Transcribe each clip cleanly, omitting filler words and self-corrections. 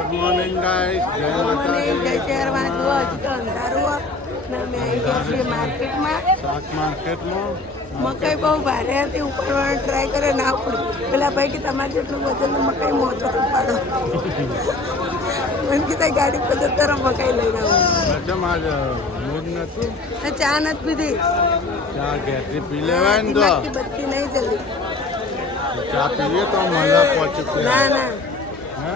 Good morning guys, જય માતાજી. જય શહેરમાં જુઓ હજુ તો અંધારું ને અમે આવી ગયા છીએ માર્કેટમાં. શાક માર્કેટમાં મકાઈ બહુ ભારે હતી, ઉપાડવાનો ટ્રાય કર્યો ના ઉપડી. પેલા ભાઈ કે તમારે જેટલું વજન મકાઈ મોટો ઉપાડો. મને કીધા ગાડી પર જતા મકાઈ લઈને આવું. કેમ આજ મૂડ નતું? ચા નથી પીધી. ચા ઘેરથી પી લેવાય ને તો. બધી નહીં જલ્દી ચા પીએ તો મળે પહોંચી. ના ના હે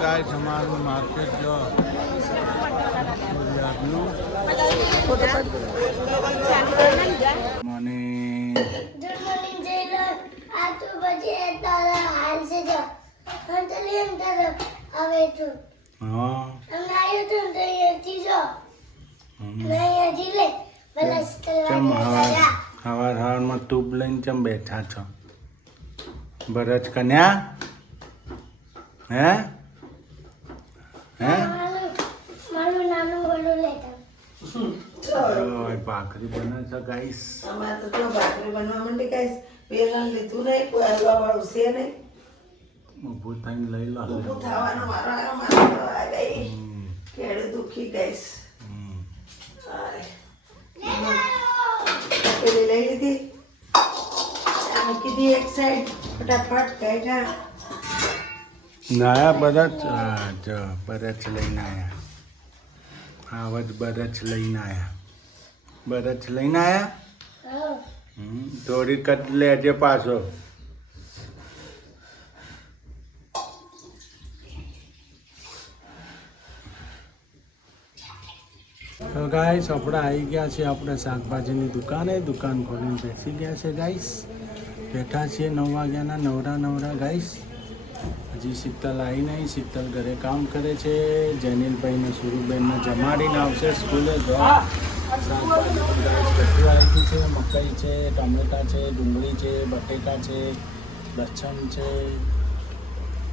ગાઈસ, અમારું માર્કેટ જો મને હવારમાં ટ્યુબ લઈને ચમ બેઠા છો? ભરત કન્યા હે હે ભાખરી બને છે ગાઈસ. અમારે તો ભાખરી બનવા માંડી ગાઈસ. પેલા લીધું નહીં, કોઈ હલવા વાળું છે નહીં. ઊભું થઈને લઈ લો. ઊભું થવાનો મારો આવ્યો, મારો તો આ ગઈ કેળું દુખી ગાઈસ. પેલી લઈ લીધી, મૂકી દી એક સાઈડ. ફટાફટ કાઢ્યા. નાયા બધા જ બરચ લઈને આવ્યા. આવા જ બરચ લઈને આવ્યા. બરચ લઈને આવ્યા. થોડી કટ લેજે પાછો. તો ગાઈસ, આપણે આવી ગયા છીએ આપણે શાકભાજીની દુકાને. દુકાન ખોલીને બેસી ગયા છે ગાઈસ. બેઠા છીએ 9 વાગ્યાના નવરા ગાઈસ. હજી શીતલ આવી નહીં. શીતલ ઘરે કામ કરે છે. જેનિલભાઈને સુરુબેનને જમાડીને આવશે સ્કૂલે. શાકભાજી બધું આવી છે. મકાઈ છે, ટામેટા છે, ડુંગળી છે, બટેકા છે, લસણ છે,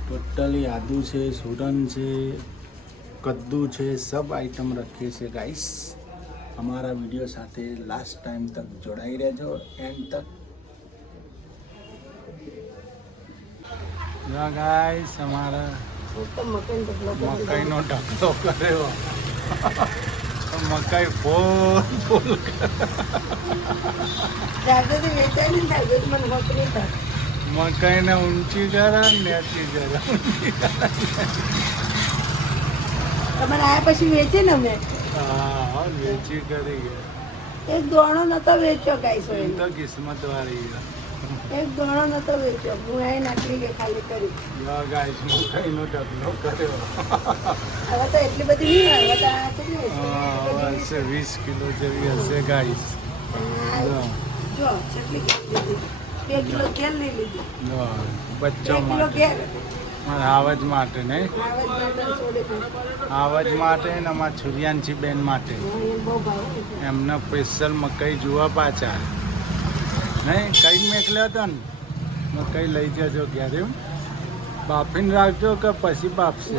ટોટલી આદુ છે, સુરન છે, કદ્દू છે. सब आइटम रखिए છે गाइस. हमारा वीडियो સાથે લાસ્ટ ટાઈમ તક જોડાઈ રહેજો, એન્ડ તક. જો ગાઈસ, અમારા મકાઈનો ઢગલો કર્યો. મકાઈ ફૂલ મકાઈને ઊંચી કરા, નેચી કરા. તમારે આયા પછી વેચે ને અમે. હા, વેચી કરી ગયા. એક દોણો નતો વેચ્યો ગાઈસ. તો કિસ્મત વાળી. એક દોણો નતો વેચ્યો, હું અહીં નાખી ગઈ ખાલી કરી. ગાઈસ, મકાઈનો ઢગલો કર્યો. હવે તો એટલી બધી નહીં હોય. હશે 20 કિલો જેવી હશે ગાઈસ. જો કેટલી લીધી? 2 કિલો તેલ લઈ લીધી. બચ્ચો 2 કિલો ઘેર. આવજ માટે નહીં, આવજ માટે ને અમારા છુરિયાનછી બેન માટે. એમને સ્પેશિયલ મકાઈ જોવા પાછા નહીં. કઈ મેકલ્યો હતો ને મકાઈ લઈ જજો ક્યારે. બાફીને રાખજો કે પછી બાફશે?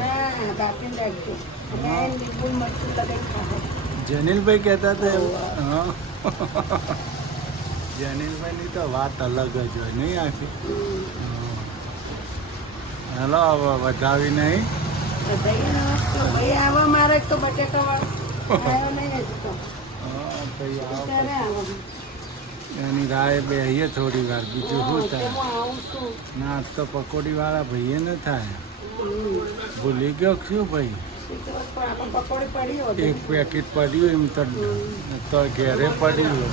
જેનિલભાઈ કહેતા હતા એવું. હા, જેનિલભાઈની તો વાત અલગ જ હોય નહીં આખી. હેલો, હવે વધાવી નહીં. મારે તો બટેકા એની રાય બેહીએ થોડી વાર, બીજું શું થાય. ના, તો પકોડી વાળા ભાઈએ ન થાય. ભૂલી ગયો શું ભાઈ? એક પેકેટ પડ્યું એમ તો ઘેરે પડ્યું.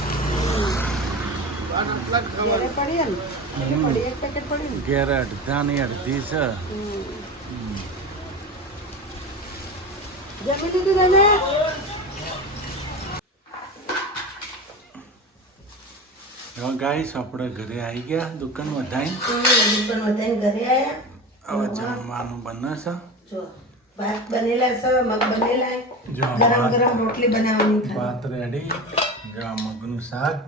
ઘેર અડધાની અડધી છે. ગાઈસ, આપણે ઘરે આવી ગયા. દુકાન વધાઈ ઘરે આવ્યા. હવે જમવાનું બને છે. ભાત બનેલા છે, મગ બનેલા. ગરમ ગરમ રોટલી બનાવવાની. ભાત રેડી. જો મગનું શાક.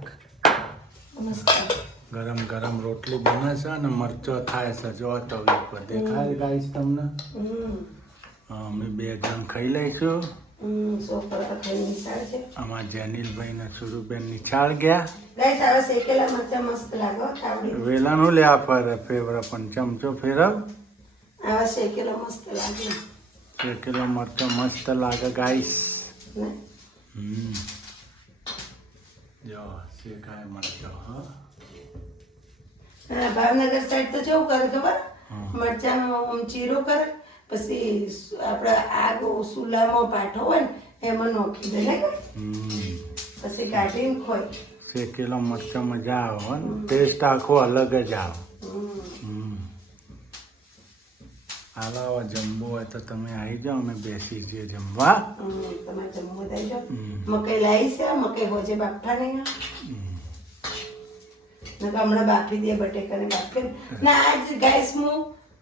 ગરમ ગરમ રોટલી બને છે અને મરચો થાય છે. જો તવી પર દેખાય ગાઈસ તમને. અમે 2 જણ ખાઈ લઈશું. આમાં જેનિલભાઈ ને સુરુબેન નિશાળ ગયા. મસ્ત લાગે. વેલાનું લે ફરે ફેવરે પણ ચમચો ફેરવ. આવા શેકેલા મસ્ત લાગે શેકેલો મરચો મસ્ત લાગે ગાઈસ. ને જો શેકાય મરચો. હા અને ભાવનગર સાઈડ તો કેવું કરે ખબર હા. મરચાંનો આમ ચીરો કરે પછી આપણે આગ ચૂલામાં પાઠો હોય ને એમાં નોખી દે ને પછી કાઢીને ખોય. શેકેલો મરચો મજા આવે હો ને. ટેસ્ટ આખો અલગ જ આવે. હાલો હવે જમવું હોય તો તમે આવી જાઓ, અમે બેસી જઈએ જમવા. તમારે જમવું થઈ જાઓ. મકાઈ લાવી છે, મકાઈ હોજે બાફા નહીં હમણાં બાફી દે બટેકાને બાફી ના. આજ ગાઈસ હું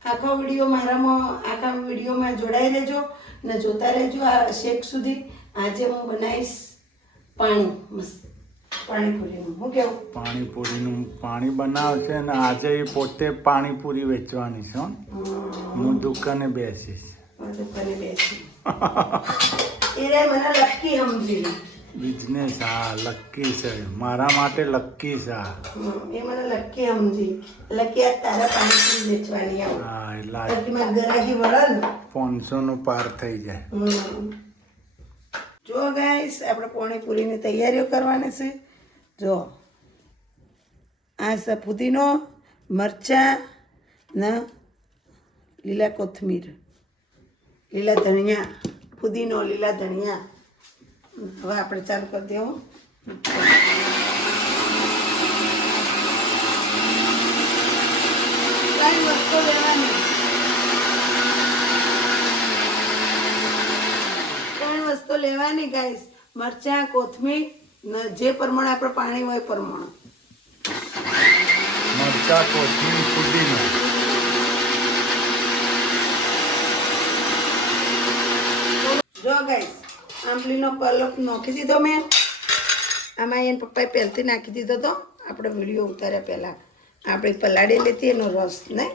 આખો વિડીયો મારામાં આખા વિડીયોમાં જોડાઈ રહેજો ને જોતા રહેજો આ શેક સુધી. આજે હું બનાવીશ પાણી મસ્ત પાણીપુરીનું. હું કેવું પાણીપુરીનું પાણી બનાવશે ને આજે એ પોતે પાણીપુરી વેચવાની છે હો. હું દુકાને બેસીશ. દુકાને બેસી એ રે મને લકી સમજી બિઝનેસ. હા લક્કી છે મારા માટે. લક્કી છે એ મને લકી સમજી. લકી આ તારા પાણીપુરી વેચવાની આવું. હા એટલે મારી ગરાગી વળે ને 500 નું પાર થઈ જાય. જો ગાઈસ આપણે પાણીપુરીની તૈયારીઓ કરવાની છે. જો આ છે ફુદીનો, મરચાં ને લીલા કોથમીર, લીલા ધનિયા, ફુદીનો, લીલા ધનિયા. હવે આપણે ચાલુ કરી દેવું. કઈ વસ્તુ લેવાની, ત્રણ વસ્તુ લેવાની ગાઈસ. મરચાં, કોથમીર ને જે પ્રમાણે આપણે પાણી હોય એ પ્રમાણે. મરચા, કોથમીર, ફુદીનો. જો ગાઈસ આંબલીનો પલ્પ નાખી દીધો મેં આમાં. એને પપ્પાએ પહેલથી નાખી દીધો તો આપણે વિડીયો ઉતાર્યા પહેલાં આપણે પલાળી લીધી એનો રસ ને.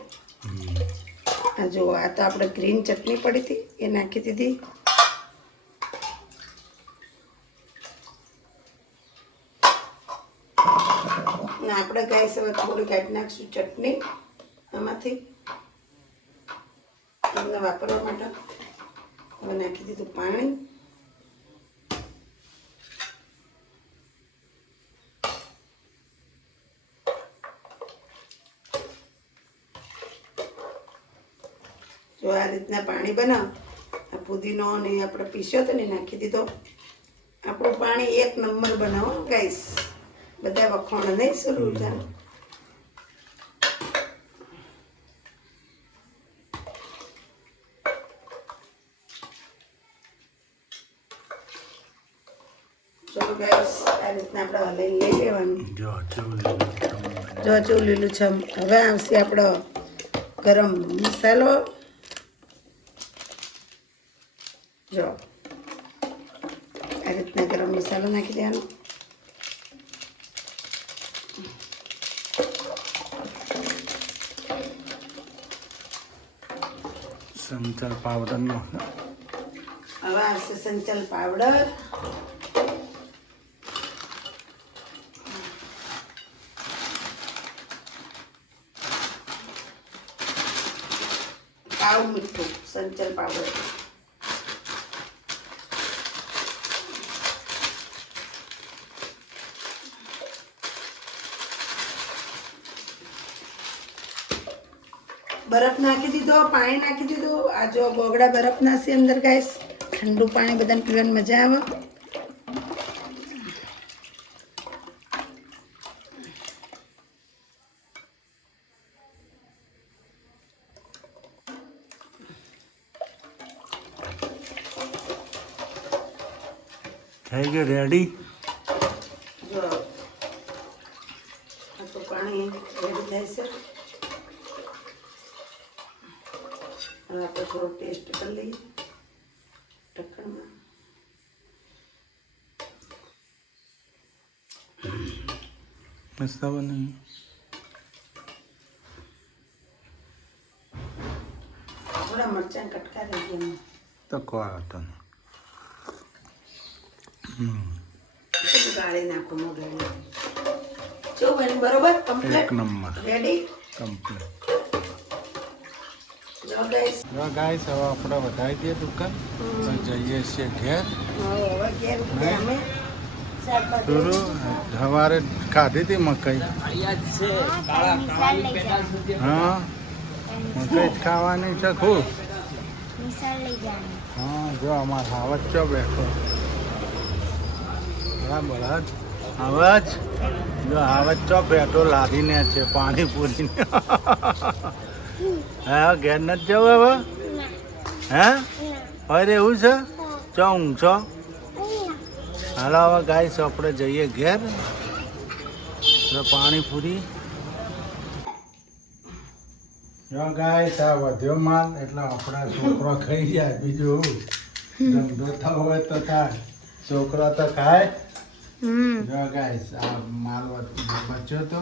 આ જો આ તો આપણે ગ્રીન ચટણી પડી હતી એ નાખી દીધી. ને આપણે ગાઈસ હવે થોડી કાઢી નાખીશું ચટણી આમાંથી એમને વાપરવા માટે. હવે નાખી દીધું પાણી. જો આ રીતના પાણી બનાવ. આ પુદીનો ને આપણે પીસ્યો તો ને નાખી દીધો. આપણું પાણી એક નંબર બનાવો ગાઈસ. બધા વખોણ નહીં શરૂ થાય. ચલો ગાઈસ આ રીતના આપણે હલાઈને લઈ લેવાનું. જો લીલું છમ. હવે આવશે આપણો ગરમ મસાલો. જો આ રીતના ગરમ મસાલો નાખી દેવાનો. સંચળ પાવડર નો. હવે આવશે સંચલ પાવડર. કાવ મીઠું સંચલ પાવડર. બરફ નાખી દીધો, પાણી નાખી દીધું. આ જો ગોગડા બરફ નાખી અંદર ગાઈસ. ઠંડુ પાણી બધાને પીવાની મજા આવે. થઈ ગયું રેડી. જો આટલું પાણી રેડી થાય છે. હવે આપણે થોડો ટેસ્ટ કરી લઈએ ઢક્કણમાં. મસ્ત બની. થોડા મરચાં કટકા દઈ દઈએ. તો કોઈ હતો નહીં. બધું ગાળી નાખું મોઢાને. જો બની બરોબર એક કમ્પ્લીટ નંબર રેડી. કમ્પ્લીટ. જો ગાઈસ જો ગાઈસ હવે આપણે વધારી દઈએ દુકાન તો જઈએ છીએ ઘેર હવે ઘેર ઉતરે અમે શાકભાજી થોડું સવારે ખાધી હતી મકાઈ હા મકાઈ જ ખાવાની છે ખૂબ હા જો અમાર હાવજ ચો બેઠો બરાબર હાવજ જો હાવજ ચો બેઠો લાદીને છે પાણીપુરીને હા ઘેર નથી જવું હવે હે અરે એવું છે ચો ઊંઘ હાલો હવે ગાઈસ આપણે જઈએ ઘેર તો પાણીપુરી જો ગાઈસ આ વધ્યો માલ એટલે આપણા છોકરો ખાઈ જાય બીજું ધંધો થવો હોય તો થાય છોકરો તો ખાય જો ગાઈસ આ માલ બચ્યો તો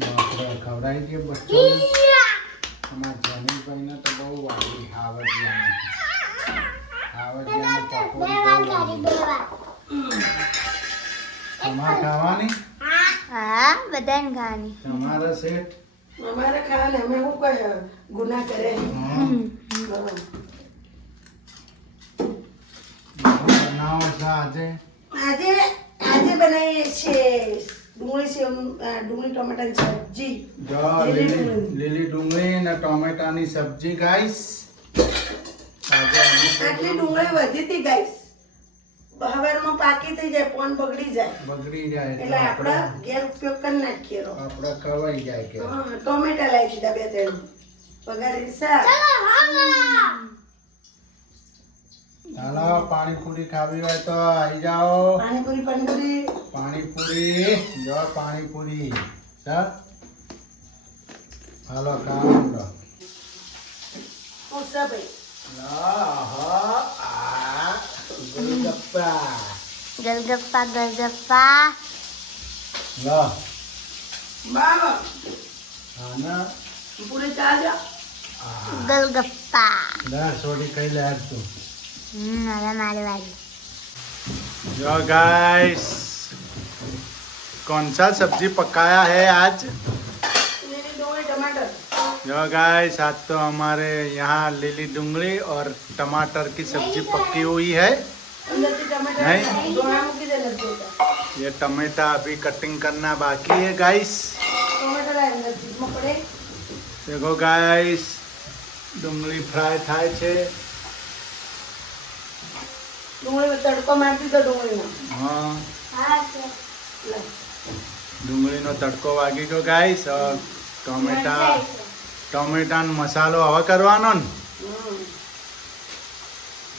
આપણે ખવડાવી દઈએ બચ્ચો અમારા જનીભાઈને તો બહુ વાગી આવડિયાને પકોડી તમારે ખાવાની હા બધાને ખાવાની તમારા સેટ અમારે ખાવાને અમે શું કહે ગુના કરે બનાવો છો આજે આજે આજે બનાવીએ છીએ ડુંગળી ટોમેટાની સબ્જી જો લીલી ડુંગળી અને ટોમેટાની સબ્જી ગાઈસ આટલી ડુંગળી વધી હતી ગાઈસ હવારમાં પાકી થઈ જાય પોન બગડી જાય બગડી જાય એટલે આપણે ઘેર ઉપયોગ કરી નાખીએ રો. આપણે ખવાઈ જાય કે હા, ટોમેટા લાવી દીધા 2-3 વઘારેલી શાક ચાલો પાણીપુરી ખાવી હોય તો આવી જાઓ પાણીપુરી પાણીપુરી જો પાણીપુરી ચાલ હાલો કામ પૂછા ભાઈ ગોલગપ્પા ગલગપ્પા ગલગપ્પા લો બાબા આના પૂરી ચાલજો ગલગપ્પા લા છોડી કઈ લે આજ તું હવે મારી વારી जो गाइस कौन सा सब्जी पकाया है आज લીલી ડુંગળી ટમાટર जो गाइस आज तो हमारे यहाँ लीली डूंगरी और टमाटर की सब्जी पकी हुई है અંદરથી ટમાટર નહીં. ડોળા મૂકી દે નથી હોતા ये टमाटा अभी कटिंग करना बाकी है गाइस ટમાટર આ અંદરથી મકડે देखो गाइस डूंगरी फ्राई થાય છે ડુંગળી તડકો મારી દીધો ડુંગળીનો હા હા છે લે ડુંગળીનો તડકો વાગી ગયો ગાઈસ ટોમેટાનો મસાલો હવે કરવાનો ને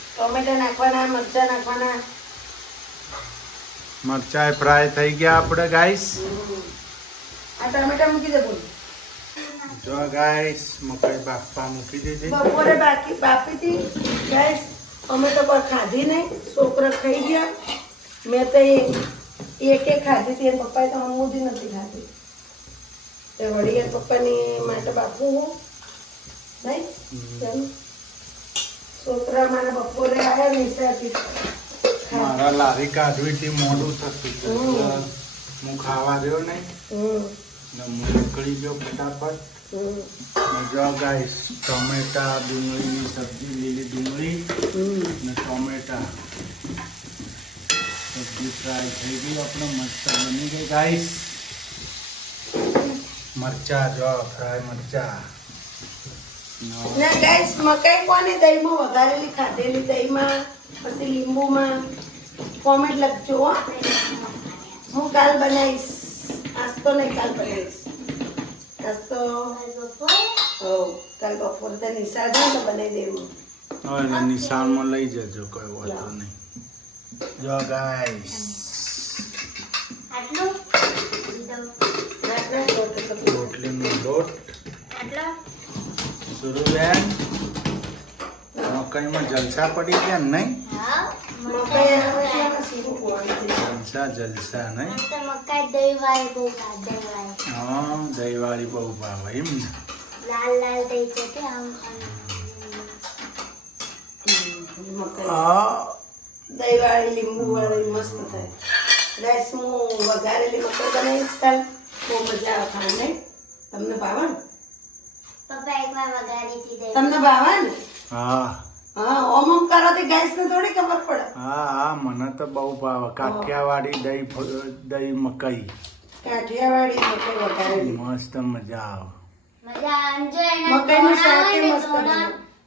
ટોમેટા નાખવાના મરચાં નાખવાના મરચાં ફ્રાય થઈ ગયા આપણે ગાઈસ આ ટમેટા મૂકી દે બોલ જો ગાઈસ મકાઈ બાફવા મૂકી દીધી બપોરે બાપી હતી ગાઈસ અમે તો કોઈ ખાધી નહીં છોકરા ખાઈ ગયા મેં તો એકે ખાધી હતી એના પપ્પાએ તો અમુદી નથી ખાધી તે વળી એના પપ્પાની માટે બાપુ હું નહીં ચાલો છોકરા મારા બપોરે આવ્યા નિશાથી મારા લારી કાઢવી હતી મોડું થતું હતું. હમ. એટલે હું ખાવા રહ્યો નહીં હમ ને હું નીકળી ગયો ફટાફટ હમ ને જો ગાઈસ ટમેટા ડુંગળીની સબ્જી લીલી ડુંગળી ને ટમેટા સબ્જી ફ્રાય થઈ ગઈ આપણે મસ્ત બની ગઈ ગાઈસ મરચા જો ફ્રાય મરચા ના ગાઈસ મકાઈ કોને દહીંમાં વઘારેલી ખાધેલી દહીંમાં પછી લીંબુમાં કોમેન્ટ લખજો હો હું કાલ બનાવીશ આજ તો નહીં કાલ બનાવીશ આજ તો હો કાલ બપોરે તો નિશાળ જાય તો બનાવી દેવું હવે એટલે નિશાળમાં લઈ જજો કોઈ વાંધો નહીં જો ગાઈસ આટલું નાખ નાખ લોટ તો રોટલીનો લોટ આટલો સુરુબેન મકાઈમાં જલસા પડી ગયા ને નહીં હા મકાઈ આમાં સીરું પોવાનું છે જલસા નહીં તો મકાઈ દહીં વાળી બહુ ભાવે દહીં વાળી હા દહીંવાળી બહુ ભાવે એમ ને લાલ લાલ દહીં છે કે આમ મકાઈ હા દહીંવાળી લીંબુવાળી મસ્ત થાય ગાઈસ હું વઘારેલી મકાઈ બનાવીશ કાલ બહુ મજા આવે ખાવાની તમને ભાવે ને પપ્પા એકવાર વગાડી હતી દહીં. તમને ભાવે ને? હા હા, ઓમ ઓમ કરોથી ગાઈસ ને થોડી ખબર પડે. હા હા મને તો બહુ ભાવે કાઠિયાવાડી દહીં મકાઈ કાઠિયાવાડી મકઈ વઘારેલી. મસ્ત મજા આવે. મજા આવે. જો એના મકાઈનું દોણા શાક હોય એ ને, મસ્ત બને.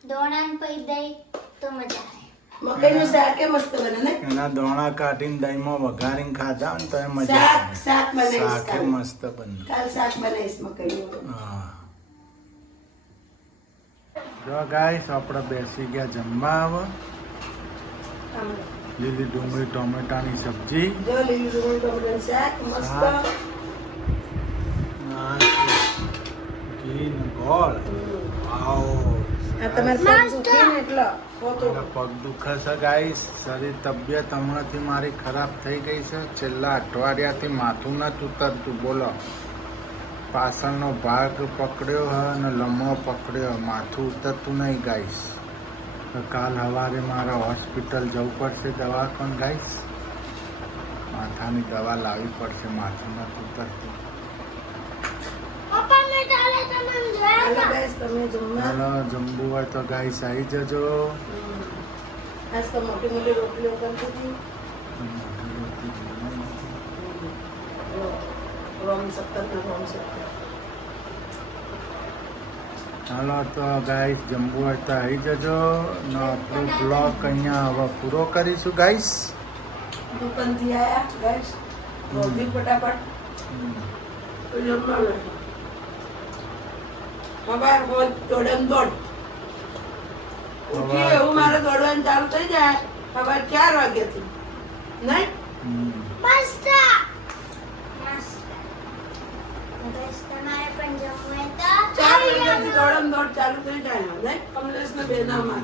દોણાને પછી દહીં તો મજા આવે. મકઈનું શાક એ મસ્ત બને ને? એના દોણા કાઢીને દહીંમાં વઘારીને ખાધા હોય ને તો એ મજા શાક આવે. શાક બનાવીશ શાક એ કાલ. મસ્ત બને. કાલ શાક બનાવીશ મકઈનું. હા જો ગાઈસ આપણે બેસી ગયા જમવા આવે. લીલી ડુંગળી ટોમેટાની સબ્જી જો લીલું ડુંગળી ટોમેટાનું શાક મસ્ત. શાક. ઘી ને ગોળ. વાવ આ તમારે પગ દુખે ને એટલે પોતું. મારા પગ દુખે છે ગાઈસ. શરીર તબિયત હમણાંથી મારી ખરાબ થઈ ગઈ છે. છેલ્લા અઠવાડિયાથી માથું નથી ઉતરતું. બોલો પાછળનો ભાગ પકડ્યો હે અને લમણો પકડ્યો. માથું ઉતરતું નહીં ગાઈસ. તો કાલ સવારે મારે હોસ્પિટલ જવું પડશે દવાખાને ગાઈસ. માથાની દવા લાવવી પડશે. માથું નથી ઉતરતું. પપ્પા મેં ચાલે તમે જોયા હાલો હતા? guys, તમે જમવા. ચાલો જમવું હોય તો ગાઈસ આવી જજો. આજ તો મોટી મોટી રોટલીઓ કરતી હતી. રોમ સક્કર ને રોમ સક્કર. ચાલો તો ગાઈસ જમવું હોય તો આવી જજો. ને આપણો બ્લોગ અહીંયા હવે પૂરો કરીશું ગાઈસ. દુકાનથી આયા guys. રોટી ફટાફટ જમવા બેઠા. ખબર હોય દોડમ દોડ. ઉઠી એવું મારે દોડવાનું ચાલુ થઈ જાય ખબર 4 વાગ્યાથી. નહીં? મસ્ત મસ્ત. બસ તમારે પણ જમવું હોય તો 4 વાગ્યાથી દોડમ દોડ ચાલુ થઈ જાય. નહીં? કમલેશને બેનામાં.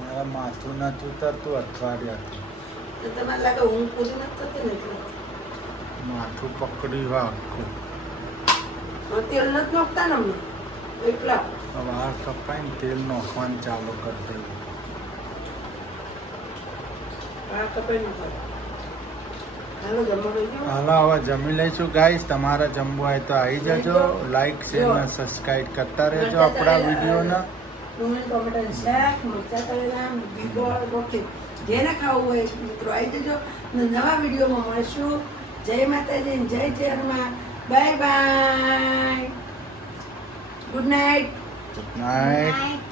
મારા માથું નથી ઉતરતું અઠવાડિયાથી. તો તમારે લાગે ઊંઘ પૂરી નથી થતી ને એટલે. માથું પકડ્યું હોય આખું. તેલ નથી નાખતા ને અમને એટલા. હવે આ કપાઈને તેલ નાખવાનું ચાલુ કરી દેવું. આ કપાઈ નાખો. હાલો જમવા લઈ જાઓ. હાલો હવે જમી લઈશું ગાઈસ. તમારે જમવું હોય તો આવી જજો. લાઈક શેર ને સબસ્ક્રાઈબ કરતા રહેજો આપણા વિડીયોને. ડુંગળી ટોમેટાનું શાક મરચાં તળેલા બીગોળ રોટલી જેને ખાવું હોય મિત્રો આવી જજો. ને નવા વિડીયોમાં મળશું. જય માતાજી ને જય ચેરમાં. Bye bye. Good night. Good night. Night.